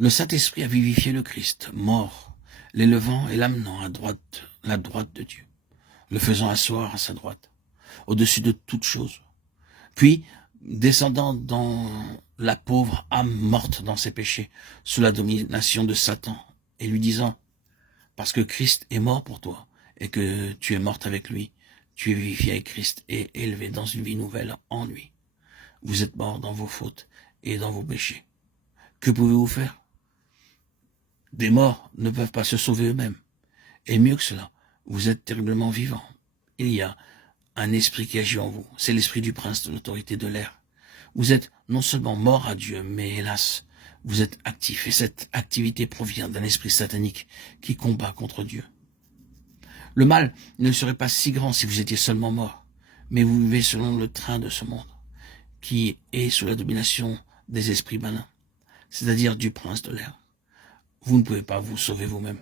Le Saint-Esprit a vivifié le Christ, mort, l'élevant et l'amenant à la droite de Dieu, le faisant asseoir à sa droite, au-dessus de toutes choses. Puis, descendant dans la pauvre âme morte dans ses péchés, sous la domination de Satan, et lui disant, parce que Christ est mort pour toi, et que tu es morte avec lui, tu es vivifié avec Christ et élevé dans une vie nouvelle en lui. Vous êtes morts dans vos fautes et dans vos péchés. Que pouvez-vous faire? Des morts ne peuvent pas se sauver eux-mêmes. Et mieux que cela, vous êtes terriblement vivants. Il y a un esprit qui agit en vous. C'est l'esprit du prince de l'autorité de l'air. Vous êtes non seulement mort à Dieu, mais hélas, vous êtes actif. Et cette activité provient d'un esprit satanique qui combat contre Dieu. Le mal ne serait pas si grand si vous étiez seulement mort. Mais vous vivez selon le train de ce monde, qui est sous la domination des esprits malins, c'est-à-dire du prince de l'air. Vous ne pouvez pas vous sauver vous-même.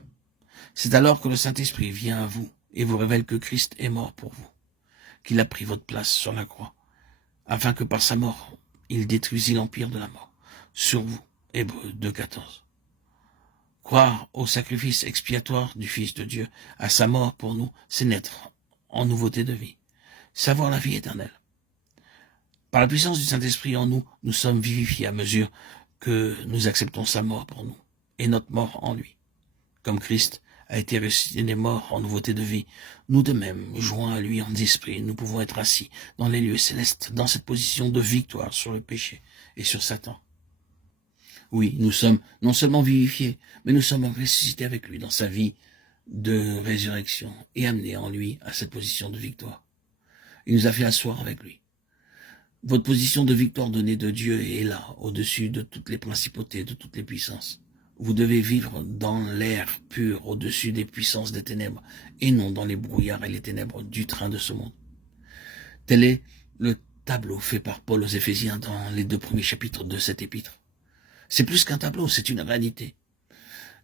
C'est alors que le Saint-Esprit vient à vous et vous révèle que Christ est mort pour vous, qu'il a pris votre place sur la croix, afin que par sa mort, il détruisit l'empire de la mort sur vous. Hébreux 2,14. Croire au sacrifice expiatoire du Fils de Dieu, à sa mort pour nous, c'est naître en nouveauté de vie, savoir la vie éternelle. Par la puissance du Saint-Esprit en nous, nous sommes vivifiés à mesure que nous acceptons sa mort pour nous et notre mort en lui. Comme Christ a été ressuscité des morts en nouveauté de vie, nous de même, joints à lui en esprit, nous pouvons être assis dans les lieux célestes, dans cette position de victoire sur le péché et sur Satan. Oui, nous sommes non seulement vivifiés, mais nous sommes ressuscités avec lui dans sa vie de résurrection et amenés en lui à cette position de victoire. Il nous a fait asseoir avec lui. Votre position de victoire donnée de Dieu est là, au-dessus de toutes les principautés, de toutes les puissances. Vous devez vivre dans l'air pur, au-dessus des puissances des ténèbres, et non dans les brouillards et les ténèbres du train de ce monde. Tel est le tableau fait par Paul aux Éphésiens dans les 2 premiers chapitres de cet épître. C'est plus qu'un tableau, c'est une réalité.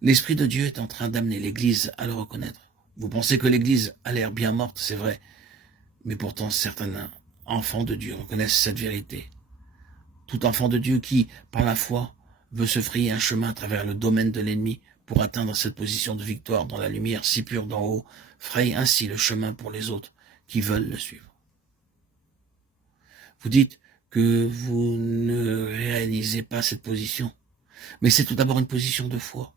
L'Esprit de Dieu est en train d'amener l'Église à le reconnaître. Vous pensez que l'Église a l'air bien morte, c'est vrai, mais pourtant certains enfants de Dieu reconnaissent cette vérité. Tout enfant de Dieu qui, par la foi, veut se frayer un chemin à travers le domaine de l'ennemi pour atteindre cette position de victoire dans la lumière si pure d'en haut, fraye ainsi le chemin pour les autres qui veulent le suivre. Vous dites que vous ne réalisez pas cette position, mais c'est tout d'abord une position de foi.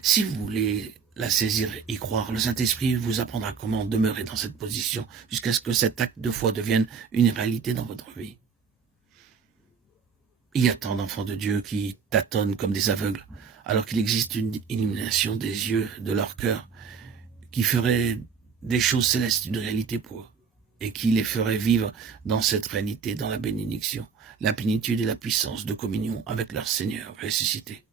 Si vous voulez la saisir et y croire, le Saint-Esprit vous apprendra comment demeurer dans cette position jusqu'à ce que cet acte de foi devienne une réalité dans votre vie. Il y a tant d'enfants de Dieu qui tâtonnent comme des aveugles, alors qu'il existe une illumination des yeux, de leur cœur, qui ferait des choses célestes une réalité pour eux, et qui les ferait vivre dans cette réalité, dans la bénédiction, la plénitude et la puissance de communion avec leur Seigneur ressuscité.